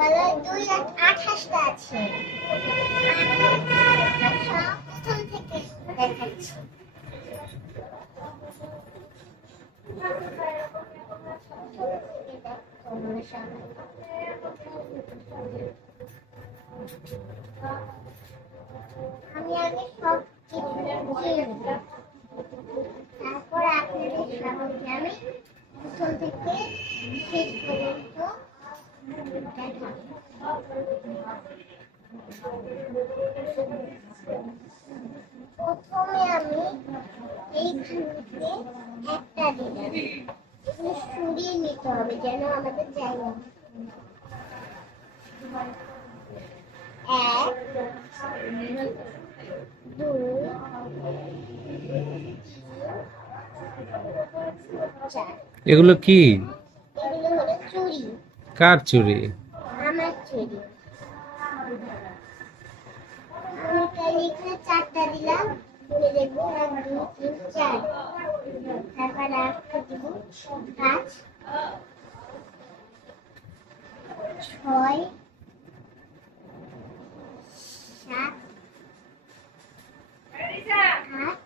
তাহলে 2 আর 28টা আছে। আচ্ছা, প্রথম থেকে দেখাচ্ছি। আমি আগে সব তারপর আপনাদের সামনে আমি প্রথম থেকে শেষ পর্যন্ত দেখাবো। প্রথমে আমি এইখান থেকে একটা দিলাম, এগুলো সরিয়ে নিতে হবে যেন আমাদের জায়গা। 1 2 4। এগুলো কি? এগুলো হলো চুড়ি। কার চুড়ি? আমার চুড়ি। আমি তাহলে এখানে 4টা দিলাম, তুমি দেখবো 1 2 3 4। তারপর একটা দিব 5 6 7 8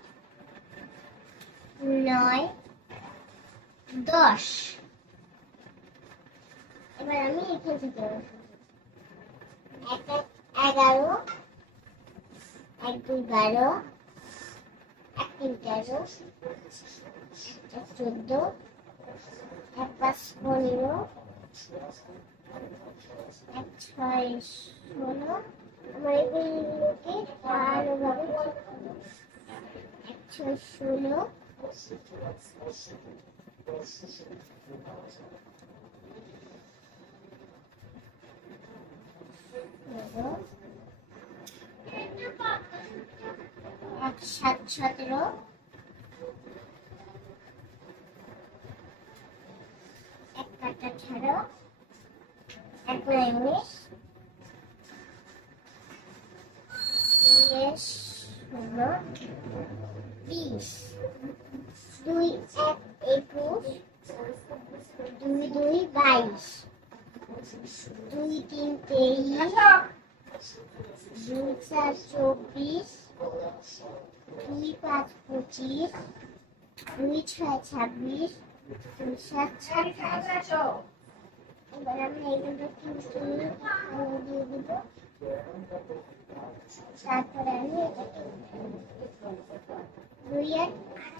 9 10। এবার আমি এখান থেকে 11 1 2 12 1 3 13 1 14 1 5 15 1 6 16। আমার এগুলোকে ভালোভাবে 1 6 16 1 7 17 1 8 18 1 9 19 16 20 2 1 21 2 2 22 2 3 23 2 4 24 2 5 25 2 6 26 2 7 28। এবার আমি এগুলো কিন্তু দিয়ে দিব, তারপরে আমি 2 আর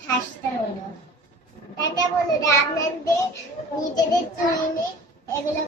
28টা হলো। টাটা বন্ধুরা, আপনাদের নিজেদের চুড়ি এগুলো